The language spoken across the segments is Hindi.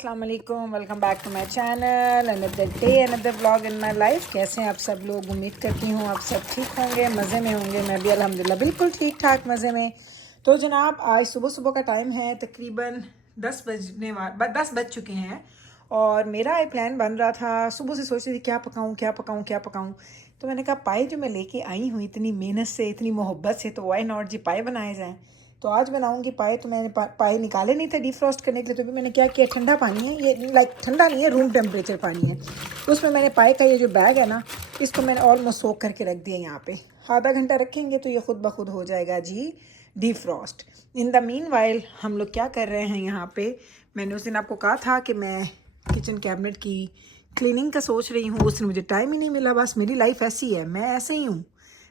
अस्सलाम वालेकुम, welcome back to my channel. Another day another vlog in my life. कैसे हैं आप सब लोग? उम्मीद करती हूँ आप सब ठीक होंगे, मज़े में होंगे। मैं भी अल्हम्दुलिल्लाह बिल्कुल ठीक ठाक मज़े में। तो जनाब आज सुबह सुबह का टाइम है, तकरीबन 10 बज चुके हैं और मेरा ये प्लान बन रहा था। सुबह से सोच रही थी क्या पकाऊँ क्या पकाऊँ क्या पकाऊँ। तो मैंने कहा पाए जो मैं लेके आई हूँ इतनी मेहनत से इतनी मोहब्बत से, तो वाई नॉट जी पाए बनाए जाएँ। तो आज बनाऊंगी पाए। तो मैंने पाए निकाले नहीं थे डीफ्रॉस्ट करने के लिए, तो भी मैंने क्या किया, ठंडा पानी है ये, लाइक ठंडा नहीं है, रूम टेम्परेचर पानी है। तो उसमें मैंने पाए का ये जो बैग है ना, इसको मैंने ऑलमोस्ट सोक करके रख दिया यहाँ पे। आधा घंटा रखेंगे तो ये खुद ब खुद हो जाएगा जी defrost. In the meanwhile हम लोग क्या कर रहे हैं यहाँ पे, मैंने उस दिन आपको कहा था कि मैं किचन कैबिनेट की क्लीनिंग का सोच रही हूँ। उस दिन मुझे टाइम ही नहीं मिला। बस मेरी लाइफ ऐसी है, मैं ऐसे ही हूँ।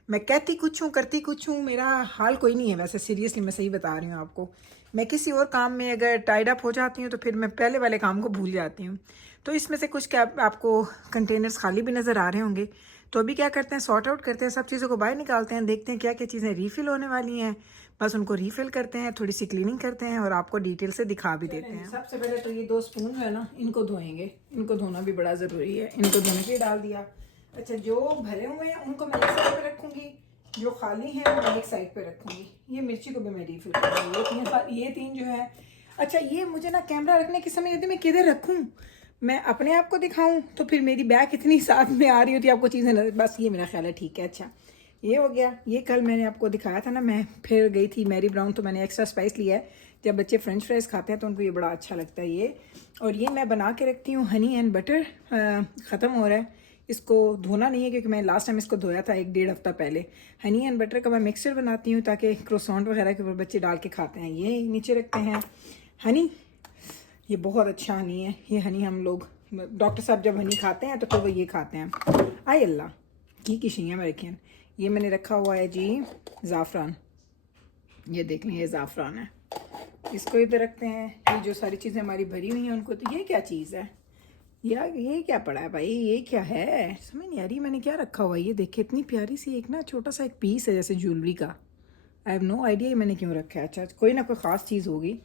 मैं कहती कुछ हूँ करती कुछ हूँ, मेरा हाल कोई नहीं है वैसे। सीरियसली मैं सही बता रही हूँ आपको। मैं किसी और काम में अगर टाइड अप हो जाती हूँ तो फिर मैं पहले वाले काम को भूल जाती हूँ। तो इसमें से कुछ क्या आपको कंटेनर्स खाली भी नज़र आ रहे होंगे। तो अभी क्या करते हैं, सॉर्ट आउट करते हैं, सब चीज़ों को बाहर निकालते हैं, देखते हैं क्या क्या चीज़ें रीफ़िल होने वाली हैं। बस उनको रीफ़िल करते हैं, थोड़ी सी क्लीनिंग करते हैं और आपको डिटेल से दिखा भी देते हैं। सबसे पहले तो ये 2 स्पून जो है ना, इनको धोएंगे। इनको धोना भी बड़ा ज़रूरी है। इनको धोने के लिए डाल दिया। अच्छा, जो भरे हुए हैं उनको मैं एक साइड पर रखूँगी, जो खाली है मैं एक साइड पे रखूँगी। ये मिर्ची को भी मैं रीफिल करूँगी। ये तीन जो है। अच्छा, ये मुझे ना कैमरा रखने के समय यदि मैं किधर रखूँ, मैं अपने आप को दिखाऊँ तो फिर मेरी बैक इतनी साथ में आ रही होती है आपको चीज़ें नजर। बस ये मेरा ख्याल है ठीक है। अच्छा, ये हो गया। ये कल मैंने आपको दिखाया था ना, मैं फिर गई थी मैरी ब्राउन, तो मैंने एक्स्ट्रा स्पाइस लिया है। जब बच्चे फ्रेंच फ्राइज खाते हैं तो उनको ये बड़ा अच्छा लगता है ये। और ये मैं बना के रखती हूँ हनी एंड बटर। ख़त्म हो रहा है, इसको धोना नहीं है क्योंकि मैं लास्ट टाइम इसको धोया था 1-1.5 हफ्ता पहले। हनी एंड बटर का मैं मिक्सचर बनाती हूँ ताकि क्रोसॉन्ट वगैरह के ऊपर बच्चे डाल के खाते हैं। ये नीचे रखते हैं हनी। ये बहुत अच्छा हनी है। ये हनी हम लोग, डॉक्टर साहब जब हनी खाते हैं तो फिर वो ये खाते हैं। आय अल्लाह की किशियाँ में रखिए। ये मैंने रखा हुआ है जी ज़ाफ़रान। ये देख लें, ये ज़ाफ़रान है। इसको इधर रखते हैं। ये जो सारी चीज़ें हमारी भरी हुई हैं उनको, तो ये क्या चीज़ है यार, ये क्या पड़ा है भाई, ये क्या है, समझ नहीं आ रही मैंने क्या रखा हुआ है। ये देखिए इतनी प्यारी सी एक ना छोटा सा एक पीस है जैसे ज्वेलरी का। आई हैव नो आइडिया ये मैंने क्यों रखा है। अच्छा, कोई ना कोई ख़ास चीज़ होगी।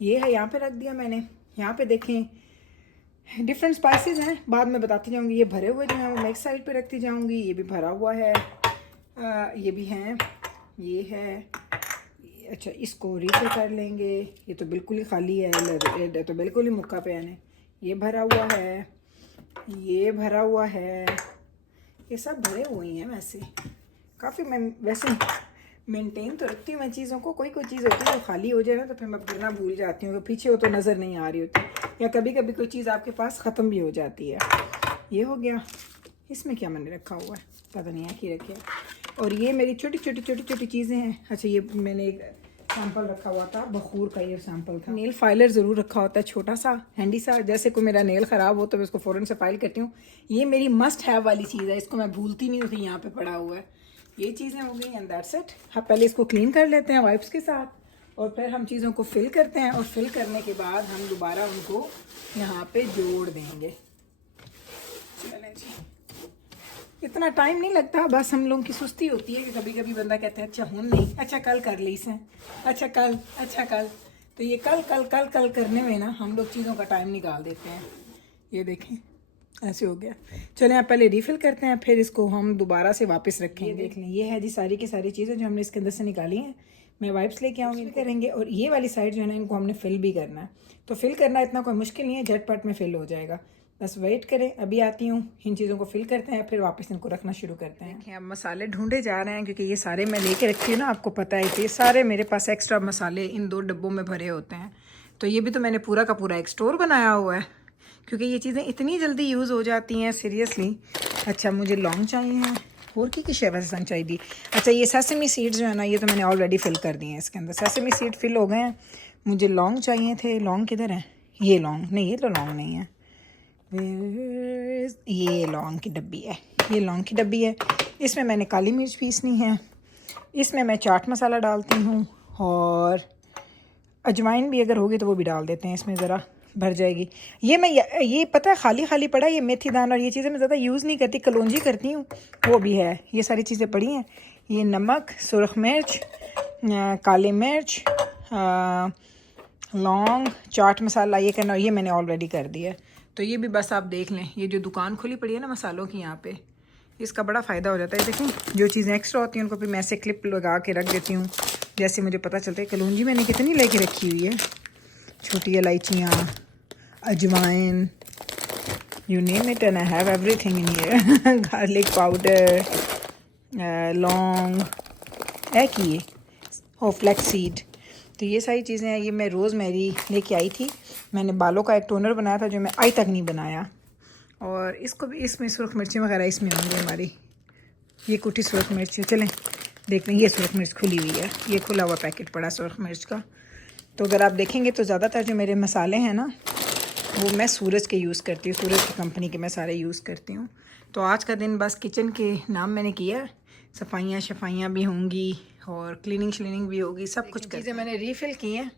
ये है, यहाँ पे रख दिया मैंने। यहाँ पे देखें डिफरेंट स्पाइसेस हैं, बाद में बताती जाऊँगी। ये भरे हुए जो हैं वो मैं एक साइड पे रखती जाऊँगी। ये भी भरा हुआ है, ये भी हैं, ये है। अच्छा, इसको रीफिल कर लेंगे। ये तो बिल्कुल ही खाली है, ये तो बिल्कुल ही मुक्का पे है। ये भरा हुआ है, ये भरा हुआ है, ये सब भरे हुए हैं। वैसे काफ़ी मैं वैसे मेंटेन तो रखती हूँ मैं चीज़ों को। कोई चीज़ होती है जो खाली हो जाए ना तो फिर मैं भरना भूल जाती हूँ, पीछे वो तो नज़र नहीं आ रही होती, या कभी कभी कोई चीज़ आपके पास ख़त्म भी हो जाती है। ये हो गया। इसमें क्या मैंने रखा हुआ है पता नहीं है कि रखे। और ये मेरी छोटी छोटी चीज़ें हैं। अच्छा, ये मैंने एक सैंपल रखा हुआ था बखूर का, ये सैंपल था। नेल फाइलर ज़रूर रखा होता है, छोटा सा हैंडी सा, जैसे कोई मेरा नेल ख़राब हो तो मैं इसको फ़ौरन से फाइल करती हूँ। ये मेरी मस्ट हैव वाली चीज़ है, इसको मैं भूलती नहीं होती। यहाँ पे पड़ा हुआ है। ये चीज़ें हो गई एंड दैट्स इट। हाँ, पहले इसको क्लीन कर लेते हैं वाइप्स के साथ और फिर हम चीज़ों को फिल करते हैं। और फिल करने के बाद हम दोबारा उनको यहाँ पे जोड़ देंगे। चलें जी, इतना टाइम नहीं लगता, बस हम लोगों की सुस्ती होती है कि कभी कभी बंदा कहता है अच्छा हूँ नहीं, अच्छा कल कर ली इसे, अच्छा कल। तो ये कल करने में ना हम लोग चीज़ों का टाइम निकाल देते हैं। ये देखें ऐसे हो गया। चलें आप पहले रीफ़िल करते हैं, फिर इसको हम दोबारा से वापस रखेंगे। देख लें, ये है जी सारी की सारी चीज़ें जो हमने इसके अंदर से निकाली हैं। मैं वाइप्स लेके आऊँगी, करेंगे। और ये वाली साइड जो है ना, इनको हमने फिल भी करना है। तो फिल करना इतना कोई मुश्किल नहीं है, झटपट में फिल हो जाएगा। बस वेट करें, अभी आती हूँ। इन चीज़ों को फिल करते हैं, फिर वापस इनको रखना शुरू करते हैं। देखिए अब मसाले ढूंढे जा रहे हैं क्योंकि ये सारे मैं लेके रखती हूँ ना, आपको पता है कि ये सारे मेरे पास एक्स्ट्रा मसाले इन 2 डब्बों में भरे होते हैं। तो ये भी तो मैंने पूरा का पूरा एक स्टोर बनाया हुआ है क्योंकि ये चीज़ें इतनी जल्दी यूज़ हो जाती हैं सीरियसली। अच्छा, मुझे लौंग चाहिए हैं और की शेवा वैसे चाहिए। अच्छा, ये सेसमी सीड्स जो है ना, ये तो मैंने ऑलरेडी फिल कर दिए हैं इसके अंदर। सेसमी सीड फिल हो गए हैं। मुझे लौंग चाहिए थे। लौंग किधर है? ये लौंग नहीं, ये तो लौंग नहीं है। ये लौंग की डब्बी है, ये लौंग की डब्बी है। इसमें मैंने काली मिर्च पीसनी है। इसमें मैं चाट मसाला डालती हूँ और अजवाइन भी अगर होगी तो वो भी डाल देते हैं इसमें, ज़रा भर जाएगी। ये पता है खाली पड़ा है। ये मेथी दाना और ये चीज़ें मैं ज़्यादा यूज़ नहीं करती, कलौंजी करती हूँ, वो भी है। ये सारी चीज़ें पड़ी हैं। ये नमक, सुरख मिर्च, काली मिर्च, लौंग, चाट मसाला ये करना, ये मैंने ऑलरेडी कर दिया है। तो ये भी बस आप देख लें, ये जो दुकान खुली पड़ी है ना मसालों की यहाँ पे, इसका बड़ा फ़ायदा हो जाता है। देखें जो चीज़ें एक्स्ट्रा होती हैं उनको भी मैं ऐसे क्लिप लगा के रख देती हूँ, जैसे मुझे पता चलता है। कलौंजी मैंने कितनी लेके रखी हुई है, छोटी इलायचियाँ, अजवाइन, you name it and I have everything in here. Garlic powder, लौंग है कि ये हो, फ्लैक्स सीड। तो ये सारी चीज़ें हैं। ये मैं रोज़मेरी लेके आई थी, मैंने बालों का एक टोनर बनाया था जो मैं आज तक नहीं बनाया। और इसको भी, इसमें सुरख मिर्ची वगैरह इसमें होंगी हमारी। ये कुटी सुरख मिर्च, चलें देख लें। ये सुरख मिर्च खुली हुई है, ये खुला हुआ पैकेट पड़ा सुरख मिर्च का। तो अगर आप देखेंगे तो ज़्यादातर जो मेरे मसाले हैं ना वो मैं सूरज के यूज़ करती हूँ, सूरज की कंपनी के मैं सारे यूज़ करती हूँ। तो आज का दिन बस किचन के नाम मैंने किया, सफाइयाँ शफाइयाँ भी होंगी और क्लीनिंग श्लीनिंग भी होगी, सब कुछ चीज़ें मैंने रीफ़िल की हैं।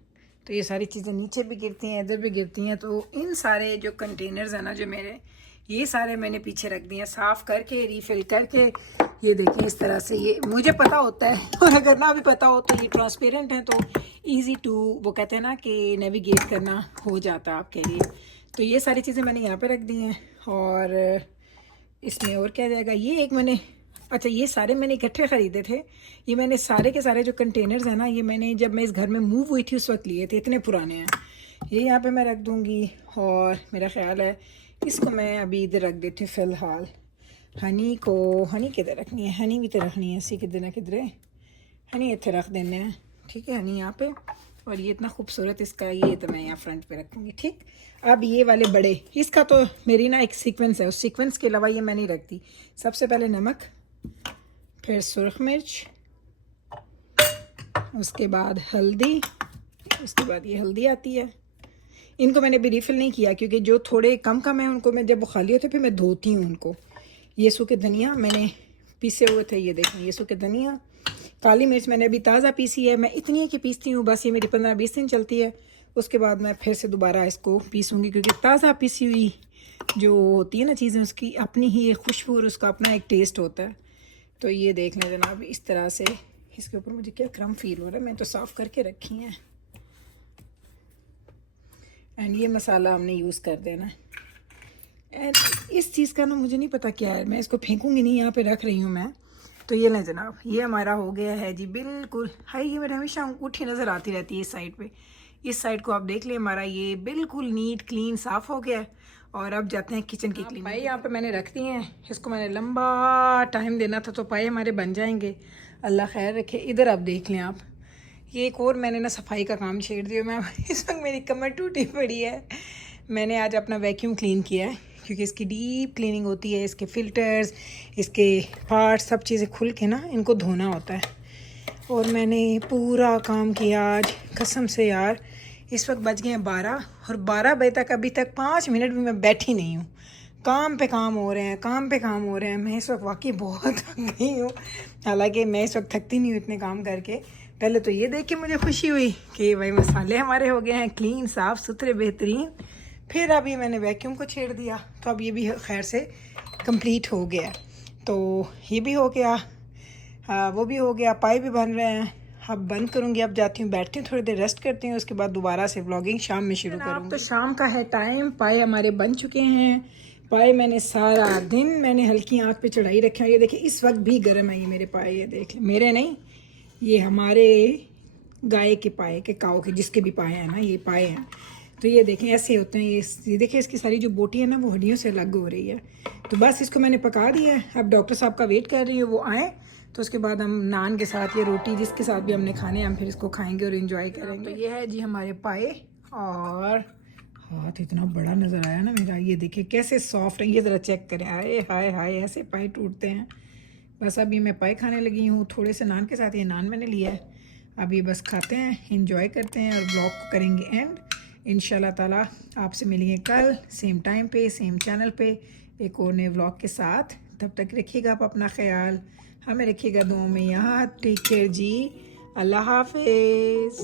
तो ये सारी चीज़ें नीचे भी गिरती हैं, इधर भी गिरती हैं। तो इन सारे जो कंटेनर्स हैं ना जो मेरे, ये सारे मैंने पीछे रख दिए हैं साफ़ करके, रीफ़िल करके। ये देखिए इस तरह से, ये मुझे पता होता है और अगर ना भी पता हो तो ये ट्रांसपेरेंट है तो ईज़ी टू, वो कहते हैं ना कि नेविगेट करना हो जाता है आपके लिए। तो ये सारी चीज़ें मैंने यहाँ पे रख दी हैं। और इसमें और क्या जाएगा, ये एक मैंने, अच्छा ये सारे मैंने इकट्ठे ख़रीदे थे। ये मैंने सारे के सारे जो कंटेनर्स हैं ना, ये मैंने जब मैं इस घर में मूव हुई थी उस वक्त लिए थे, इतने पुराने हैं। ये यहाँ पे मैं रख दूँगी। और मेरा ख्याल है इसको मैं अभी इधर रख देती हूँ फ़िलहाल। हनी को, हनी किधर रखनी है, हनी भी तो रखनी है इसी किधर ना किधरे, हनी इतने रख देने हैं, ठीक है, हनी यहाँ पे। और ये इतना खूबसूरत इसका, ये तो मैं यहाँ फ्रंट पे रखूँगी, ठीक। अब ये वाले बड़े, इसका तो मेरी ना एक सीक्वेंस है, उस सीक्वेंस के अलावा ये मैं नहीं रखती। सबसे पहले नमक, फिर सुरख मिर्च, उसके बाद हल्दी, उसके बाद ये हल्दी आती है। इनको मैंने भी रिफ़िल नहीं किया क्योंकि जो थोड़े कम कम है उनको मैं, जब वो खाली होते फिर मैं धोती हूँ उनको। ये सूखे धनिया मैंने पीसे हुए थे, ये देखें ये सूखे धनिया। काली मिर्च मैंने अभी ताज़ा पीसी है, मैं इतनी है कि पीसती हूँ बस, ये मेरी 15-20 दिन चलती है। उसके बाद मैं फिर से दोबारा इसको पीसूँगी क्योंकि ताज़ा पीसी हुई जो होती है ना चीज़ें, उसकी अपनी ही एक खुशबू और उसका अपना एक टेस्ट होता है। तो ये देख लें जनाब, इस तरह से। इसके ऊपर मुझे क्या क्रम फील हो रहा है, मैं तो साफ़ करके रखी हैं। एंड ये मसाला हमने यूज़ कर देना है। एंड इस चीज़ का ना मुझे नहीं पता क्या है, मैं इसको फेंकूँगी नहीं, यहाँ पे रख रही हूँ मैं। तो ये लें जनाब, ये हमारा हो गया है जी बिल्कुल। हाय, ये मेरे हमेशा अंगूठी नज़र आती रहती है इस साइड पे। इस साइड को आप देख लें, हमारा ये बिल्कुल नीट क्लीन साफ़ हो गया है। और अब जाते हैं किचन की क्लीनिंग। पाए यहाँ पे मैंने रख दी हैं, इसको मैंने लंबा टाइम देना था तो पाए हमारे बन जाएंगे, अल्लाह खैर रखे। इधर आप देख लें आप, ये एक और मैंने ना सफाई का काम छेड़ दिया। मैं इस वक्त मेरी कमर टूटी पड़ी है। मैंने आज अपना वैक्यूम क्लीन किया है क्योंकि इसकी डीप क्लीनिंग होती है, इसके फ़िल्टर्स, इसके पार्ट्स, सब चीज़ें खुल के ना इनको धोना होता है। और मैंने पूरा काम किया आज कसम से यार। इस वक्त बज गए हैं 12 और 12 बजे तक अभी तक 5 मिनट भी मैं बैठी नहीं हूँ। काम पे काम हो रहे हैं, काम पे काम हो रहे हैं। मैं इस वक्त वाकई बहुत थक गई हूँ, हालांकि मैं इस वक्त थकती नहीं हूँ इतने काम करके। पहले तो ये देख के मुझे खुशी हुई कि भाई मसाले हमारे हो गए हैं क्लीन, साफ़ सुथरे, बेहतरीन। फिर अभी मैंने वैक्यूम को छेड़ दिया तो अब ये भी खैर से कंप्लीट हो गया। तो ये भी हो गया, वो भी हो गया, पाए भी बन रहे हैं। अब बंद करूँगी, अब जाती हूँ, बैठती हूँ, थोड़ी देर रेस्ट करती हूँ, उसके बाद दोबारा से व्लॉगिंग शाम में शुरू करूँगी। तो शाम का है टाइम, पाए हमारे बन चुके हैं। पाए मैंने सारा दिन मैंने हल्की आँच पे चढ़ाई रखे हैं। ये देखिए इस वक्त भी गर्म है ये मेरे पाए, ये देख लें, मेरे नहीं, ये हमारे गाय के पाए के, काऊ के, जिसके भी पाए हैं ना, ये पाए हैं। तो ये देखें ऐसे होते हैं ये देखिए इसकी सारी जो बोटी है ना वो हड्डियों से अलग हो रही है। तो बस इसको मैंने पका दिया है, अब डॉक्टर साहब का वेट कर रही हूँ, वो आए तो उसके बाद हम नान के साथ या रोटी जिसके साथ भी हमने खाने, हम फिर इसको खाएंगे और एंजॉय करेंगे। तो ये है जी हमारे पाए। और हाथ इतना बड़ा नज़र आया ना मेरा, ये देखिए कैसे सॉफ्ट है, ये ज़रा चेक करें। आए हाय हाय, ऐसे पाए टूटते हैं। बस अभी मैं पाए खाने लगी हूँ थोड़े से नान के साथ, ये नान मैंने लिया है। अभी बस खाते हैं, एंजॉय करते हैं और ब्लॉग को करेंगे एंड। इंशाल्लाह ताला आपसे मिलेंगे कल सेम टाइम पे, सेम चैनल पे, एक और नए व्लॉग के साथ। तब तक रखिएगा आप अपना ख्याल, हमें रखिएगा दुआओं में। यहाँ टेक केयर जी, अल्लाह हाफिज़।